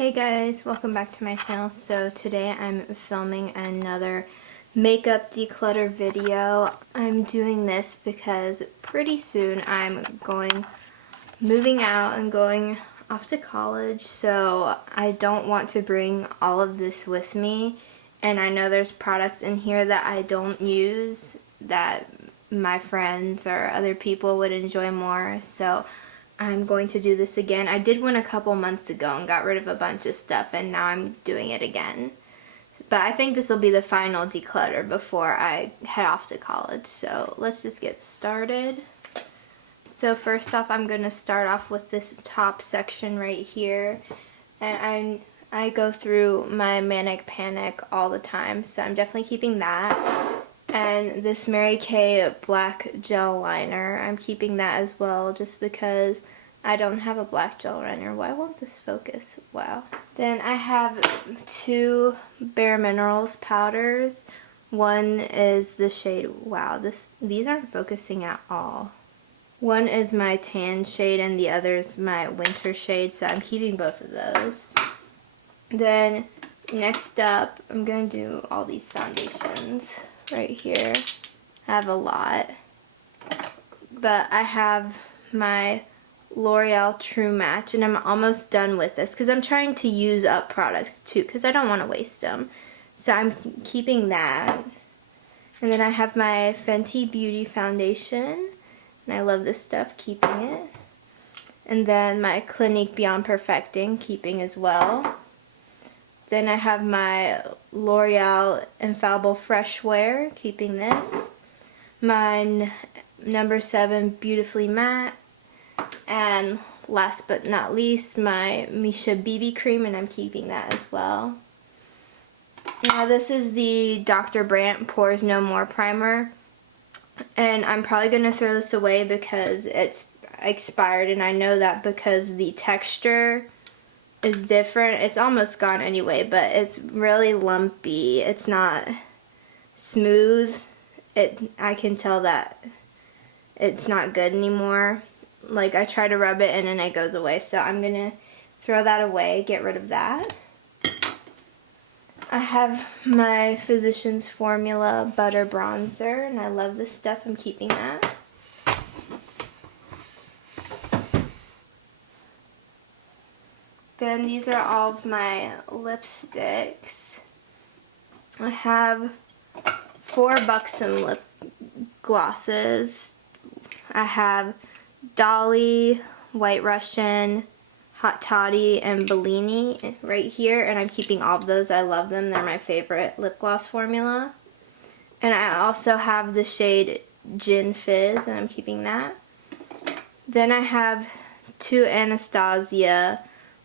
Hey guys, welcome back to my channel. So today I'm filming another makeup declutter video. I'm doing this because pretty soon I'm moving out and going off to college, so I don't want to bring all of this with me, and I know there's products in here that I don't use that my friends or other people would enjoy more, so I'm going to do this again. I did one a couple months ago and got rid of a bunch of stuff, and now I'm doing it again. But I think this will be the final declutter before I head off to college. So let's just get started. So first off, I'm going to start off with this top section right here. And I go through my Manic Panic all the time, so I'm definitely keeping that. And this Mary Kay black gel liner, I'm keeping that as well just because I don't have a black gel liner. Why won't this focus? Wow. Then I have two Bare Minerals powders. One is the shade, wow, these aren't focusing at all. One is my tan shade and the other is my winter shade, so I'm keeping both of those. Then next up, I'm going to do all these foundations right here. I have a lot, but I have my L'Oreal True Match, and I'm almost done with this because I'm trying to use up products too because I don't want to waste them. So I'm keeping that. And then I have my Fenty Beauty foundation, and I love this stuff, keeping it. And then my Clinique Beyond Perfecting, keeping as well. Then I have my L'Oreal Infallible Fresh Wear, keeping this. My number 7 Beautifully Matte. And last but not least, my Misha BB Cream, and I'm keeping that as well. Now this is the Dr. Brandt Pores No More Primer. And I'm probably going to throw this away because it's expired, and I know that because the texture is different. It's almost gone anyway, but it's really lumpy. It's not smooth. I can tell that it's not good anymore. Like, I try to rub it and then it goes away, so I'm gonna throw that away, get rid of that. I have my Physicians Formula Butter Bronzer, and I love this stuff. I'm keeping that. Then these are all of my lipsticks. I have 4 Buxom lip glosses. I have Dolly, White Russian, Hot Toddy, and Bellini right here, and I'm keeping all of those. I love them. They're my favorite lip gloss formula. And I also have the shade Gin Fizz, and I'm keeping that. Then I have 2 Anastasia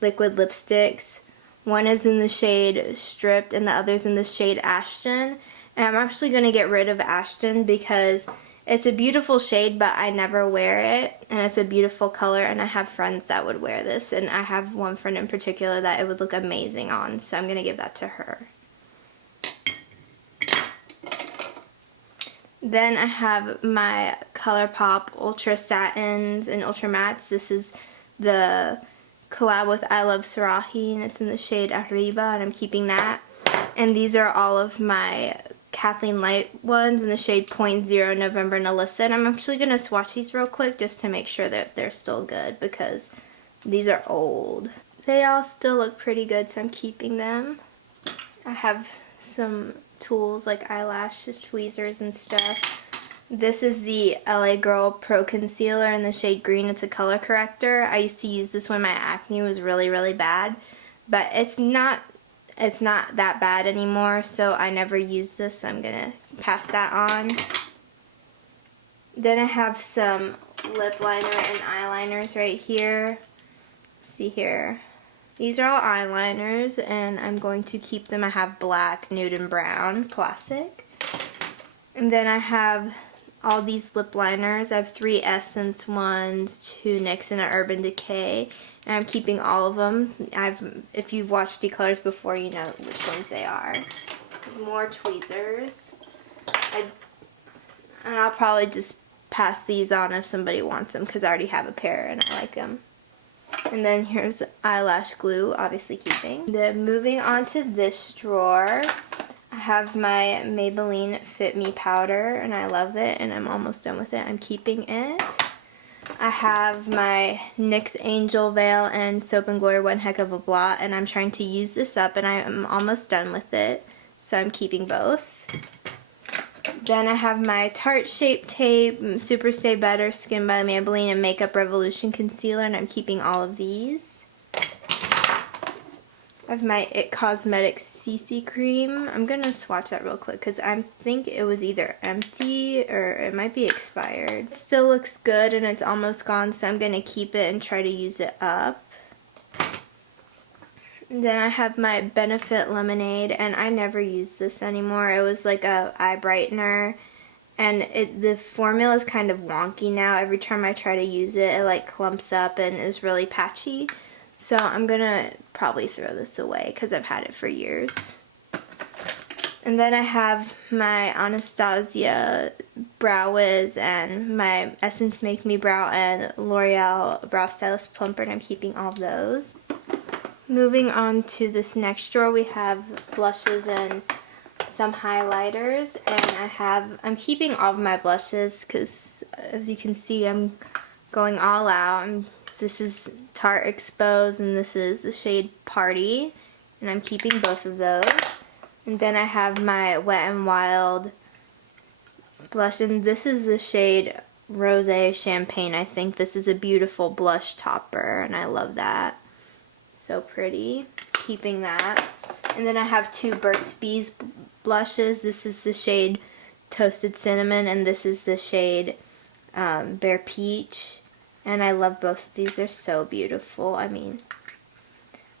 liquid lipsticks. One is in the shade Stripped and the other is in the shade Ashton. And I'm actually going to get rid of Ashton because it's a beautiful shade, but I never wear it, and it's a beautiful color, and I have friends that would wear this, and I have one friend in particular that it would look amazing on, so I'm going to give that to her. Then I have my ColourPop Ultra Satins and Ultra Mattes. This is the collab with I Love Sarahi, and it's in the shade Arriba, and I'm keeping that. And these are all of my Kathleen Light ones in the shade 0.0 November and Alyssa, and I'm actually going to swatch these real quick just to make sure that they're still good because these are old. They all still look pretty good, so I'm keeping them. I have some tools like eyelashes, tweezers, and stuff. This is the LA Girl Pro Concealer in the shade Green. It's a color corrector. I used to use this when my acne was really, really bad, but it's not that bad anymore, so I never use this, so I'm gonna pass that on. Then I have some lip liner and eyeliners right here. See here. These are all eyeliners, and I'm going to keep them. I have black, nude, and brown, classic. And then I have all these lip liners. I have 3 Essence ones, 2 NYX, and an Urban Decay. And I'm keeping all of them. If you've watched declutters before, you know which ones they are. More tweezers. And I'll probably just pass these on if somebody wants them because I already have a pair and I like them. And then here's eyelash glue, obviously keeping. Then moving on to this drawer, I have my Maybelline Fit Me powder, and I love it, and I'm almost done with it. I'm keeping it. I have my NYX Angel Veil and Soap & Glory One Heck of a Blot, and I'm trying to use this up, and I'm almost done with it, so I'm keeping both. Then I have my Tarte Shape Tape, Super Stay Better, Skin by Maybelline, and Makeup Revolution Concealer, and I'm keeping all of these. I have my IT Cosmetics CC Cream. I'm going to swatch that real quick because I think it was either empty or it might be expired. It still looks good and it's almost gone, so I'm going to keep it and try to use it up. And then I have my Benefit Lemonade, and I never use this anymore. It was like a eye brightener, and the formula is kind of wonky now. Every time I try to use it, it like clumps up and is really patchy. So I'm gonna probably throw this away because I've had it for years. And then I have my Anastasia Brow Wiz and my Essence Make Me Brow and L'Oreal Brow Stylist Plumper, and I'm keeping all of those. Moving on to this next drawer, we have blushes and some highlighters, and I'm keeping all of my blushes because, as you can see, I'm going all out. This is Tarte Expose, and this is the shade Party, and I'm keeping both of those. And then I have my Wet n Wild blush, and this is the shade Rosé Champagne. I think this is a beautiful blush topper, and I love that. So pretty. Keeping that. And then I have two Burt's Bees blushes. This is the shade Toasted Cinnamon, and this is the shade Bare Peach. And I love both of these. They're so beautiful. I mean,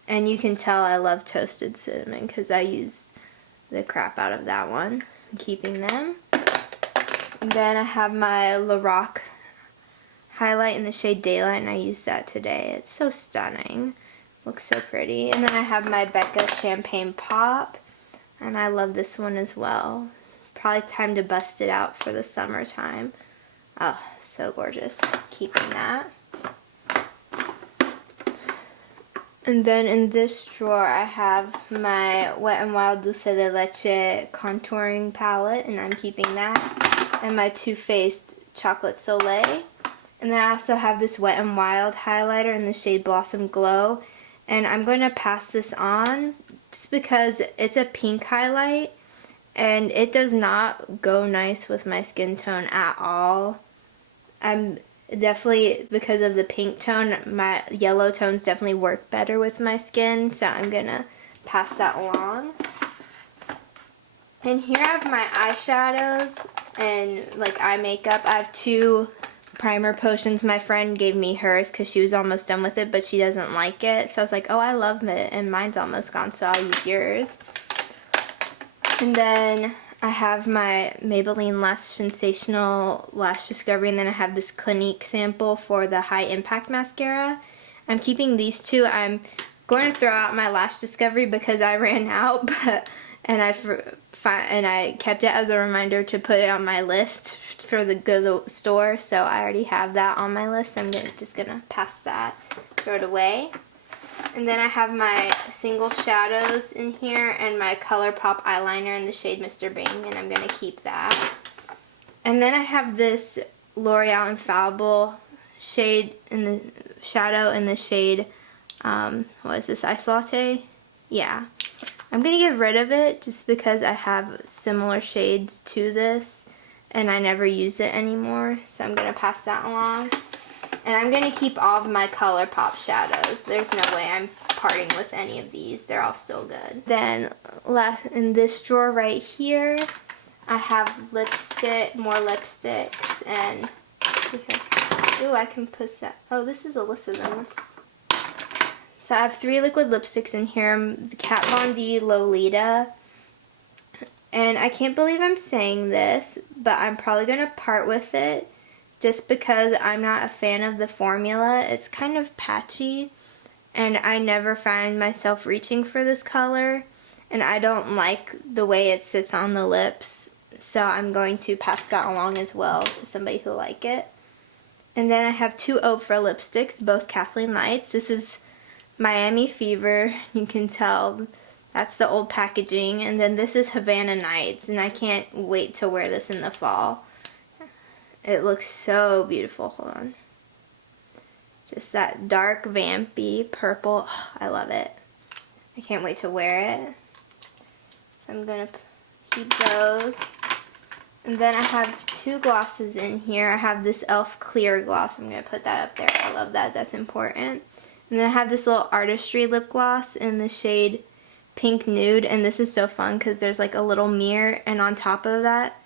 and you can tell I love Toasted Cinnamon because I use the crap out of that one. I'm keeping them. And then I have my Lorac highlight in the shade Daylight, and I used that today. It's so stunning. Looks so pretty. And then I have my Becca Champagne Pop, and I love this one as well. Probably time to bust it out for the summertime. Oh, so gorgeous. Keeping that. And then in this drawer I have my Wet n Wild Dulce de Leche contouring palette, and I'm keeping that. And my Too Faced Chocolate Soleil. And then I also have this Wet n Wild highlighter in the shade Blossom Glow. And I'm going to pass this on just because it's a pink highlight, and it does not go nice with my skin tone at all. I'm definitely, because of the pink tone, my yellow tones definitely work better with my skin, so I'm gonna pass that along. And here I have my eyeshadows and like eye makeup. I have two primer potions. My friend gave me hers because she was almost done with it, but she doesn't like it, so I was like, oh, I love it, and mine's almost gone, so I'll use yours. And then I have my Maybelline Lash Sensational Lash Discovery, and then I have this Clinique sample for the High Impact Mascara. I'm keeping these two. I'm going to throw out my Lash Discovery because I ran out, and I kept it as a reminder to put it on my list for the good store, so I already have that on my list. I'm just going to pass that, throw it away. And then I have my single shadows in here and my ColourPop eyeliner in the shade Mr. Bing, and I'm going to keep that. And then I have this L'Oreal Infallible shade in the shadow in the shade, what is this, Ice Latte? Yeah. I'm going to get rid of it just because I have similar shades to this and I never use it anymore, so I'm going to pass that along. And I'm going to keep all of my ColourPop shadows. There's no way I'm parting with any of these. They're all still good. Then left in this drawer right here, I have lipstick, more lipsticks, and ooh, I can put that. Oh, this is a list of them. So I have 3 liquid lipsticks in here. The Kat Von D Lolita. And I can't believe I'm saying this, but I'm probably going to part with it just because I'm not a fan of the formula. It's kind of patchy, and I never find myself reaching for this color, and I don't like the way it sits on the lips, so I'm going to pass that along as well to somebody who like it. And then I have two Ofra lipsticks, both Kathleen Lights. This is Miami Fever. You can tell that's the old packaging. And then this is Havana Nights, and I can't wait to wear this in the fall. It looks so beautiful. Hold on. Just that dark vampy purple. Oh, I love it. I can't wait to wear it. So I'm going to keep those. And then I have two glosses in here. I have this e.l.f. clear gloss. I'm going to put that up there. I love that. That's important. And then I have this little artistry lip gloss in the shade Pink Nude. And this is so fun because there's like a little mirror. And on top of that,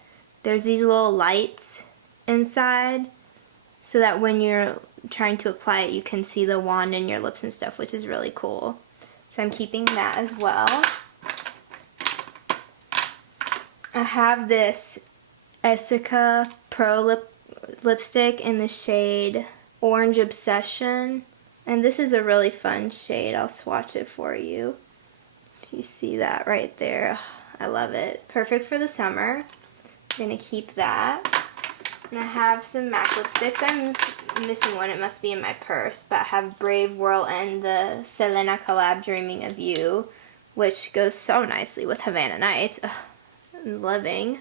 there's these little lights inside. So that when you're trying to apply it, you can see the wand in your lips and stuff, which is really cool. So I'm keeping that as well. I have this Essica Pro lipstick in the shade Orange Obsession. And this is a really fun shade. I'll swatch it for you. You see that right there. I love it. Perfect for the summer. I'm going to keep that. And I have some MAC lipsticks. I'm missing one. It must be in my purse. But I have Brave Whirl and the Selena collab Dreaming of You, which goes so nicely with Havana Nights. Ugh, I'm loving.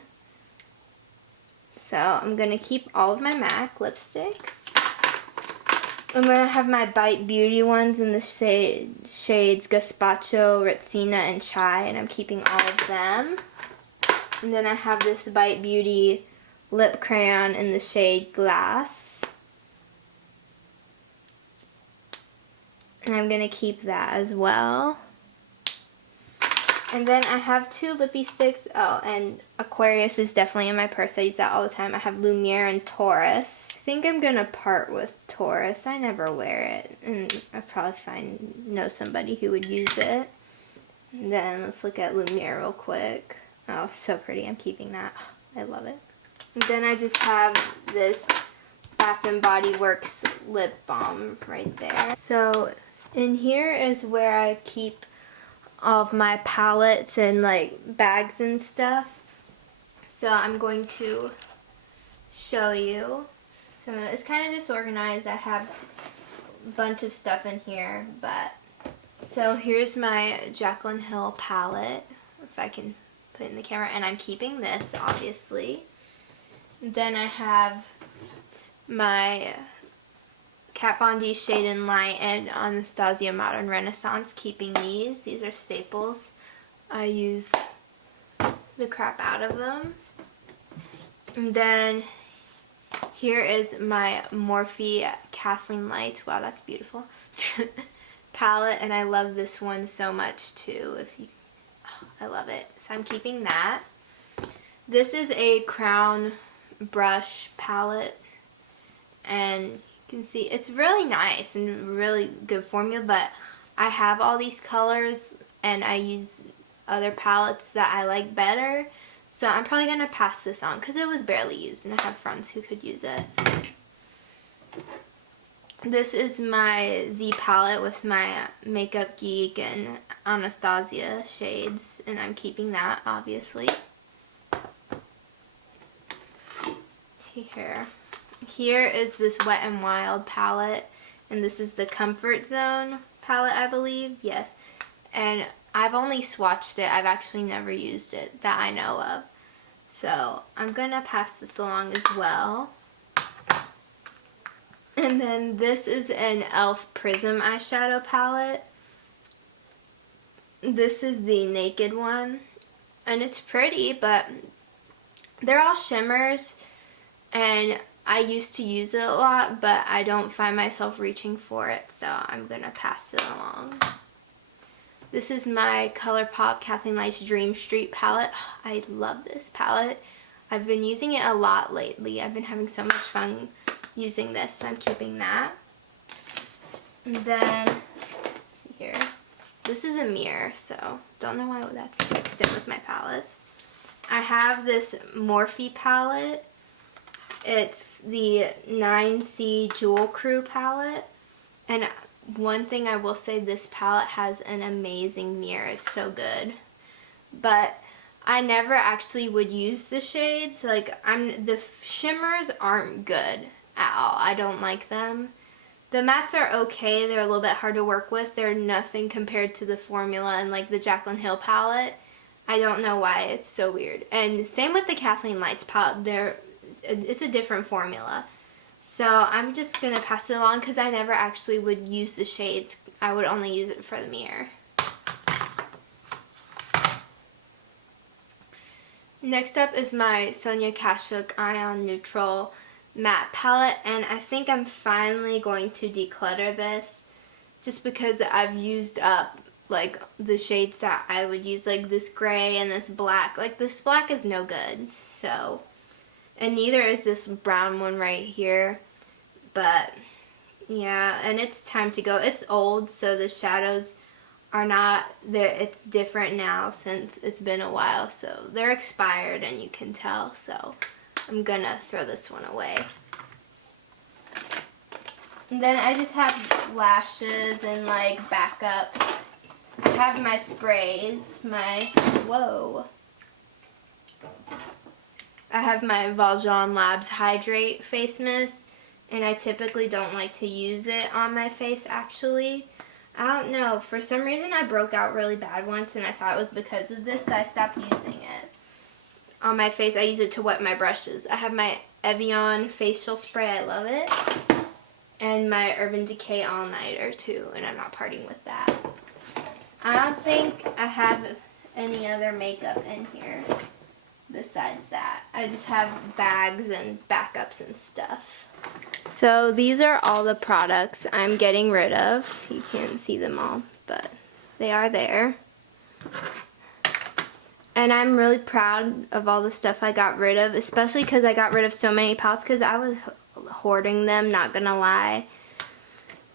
So I'm going to keep all of my MAC lipsticks. I'm going to have my Bite Beauty ones in the shades Gazpacho, Retsina, and Chai, and I'm keeping all of them. And then I have this Bite Beauty lip crayon in the shade Glass. And I'm going to keep that as well. And then I have two lippy sticks. Oh, and Aquarius is definitely in my purse. I use that all the time. I have Lumiere and Taurus. I think I'm going to part with Taurus. I never wear it. And I probably know somebody who would use it. And then let's look at Lumiere real quick. Oh, so pretty. I'm keeping that. I love it. And then I just have this Bath & Body Works lip balm right there. So in here is where I keep all of my palettes and like bags and stuff. So I'm going to show you. So it's kind of disorganized. I have a bunch of stuff in here, but so here's my Jaclyn Hill palette, if I can put it in the camera, and I'm keeping this obviously. Then I have my Kat Von D Shade and Light and Anastasia Modern Renaissance, keeping these. These are staples. I use the crap out of them. And then here is my Morphe Kathleen Lights. Wow, that's beautiful. Palette, and I love this one so much too. I love it. So I'm keeping that. This is a Crown brush palette, and you can see it's really nice and really good formula, but I have all these colors and I use other palettes that I like better, so I'm probably going to pass this on because it was barely used and I have friends who could use it. This is my Z palette with my Makeup Geek and Anastasia shades, and I'm keeping that obviously. Here is this Wet n Wild palette, and this is the Comfort Zone palette, I believe. Yes. And I've only swatched it. I've actually never used it that I know of. So I'm going to pass this along as well. And then this is an e.l.f. Prism eyeshadow palette. This is the Naked one. And it's pretty, but they're all shimmers. And I used to use it a lot, but I don't find myself reaching for it, so I'm going to pass it along. This is my ColourPop Kathleen Lights Dream Street palette. I love this palette. I've been using it a lot lately. I've been having so much fun using this, so I'm keeping that. And then, let's see here. This is a mirror, so don't know why that's mixed in with my palettes. I have this Morphe palette. It's the 9C Jewel Crew palette, and one thing I will say, this palette has an amazing mirror. It's so good, but I never actually would use the shades. Like, the shimmers aren't good, at all. I don't like them. The mattes are okay. They're a little bit hard to work with. They're nothing compared to the Formula and like the Jaclyn Hill palette. I don't know why. It's so weird. And same with the Kathleen Lights palette. It's a different formula. So I'm just going to pass it along because I never actually would use the shades. I would only use it for the mirror. Next up is my Sonia Kashuk Ion Neutral matte palette, and I think I'm finally going to declutter this just because I've used up like the shades that I would use, like this gray and this black. Like this black is no good, so, and neither is this brown one right here, but yeah, and it's time to go. It's old, so the shadows are not there. It's different now since it's been a while, so they're expired and you can tell, so I'm gonna throw this one away. And then I just have lashes and like backups. I have my sprays, I have my Valjean Labs Hydrate face mist, and I typically don't like to use it on my face actually. I don't know, for some reason I broke out really bad once and I thought it was because of this, so I stopped using it. On my face, I use it to wet my brushes. I have my Evian facial spray, I love it. And my Urban Decay All Nighter too, and I'm not parting with that. I don't think I have any other makeup in here besides that. I just have bags and backups and stuff. So these are all the products I'm getting rid of. You can't see them all, but they are there. And I'm really proud of all the stuff I got rid of, especially because I got rid of so many palettes because I was hoarding them, not gonna lie.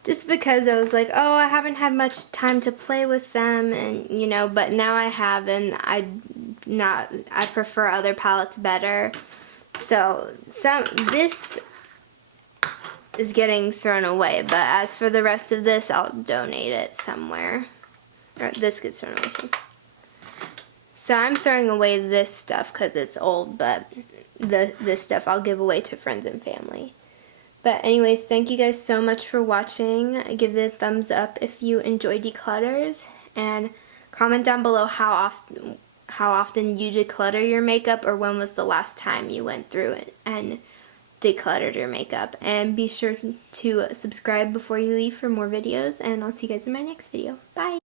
Just because I was like, oh, I haven't had much time to play with them, and you know, but now I have, and I prefer other palettes better. So this is getting thrown away, but as for the rest of this, I'll donate it somewhere. Or this gets thrown away too. So I'm throwing away this stuff because it's old, but this stuff I'll give away to friends and family. But anyways, thank you guys so much for watching. Give it a thumbs up if you enjoy declutters, and comment down below how often you declutter your makeup, or when was the last time you went through it and decluttered your makeup. And be sure to subscribe before you leave for more videos, and I'll see you guys in my next video. Bye!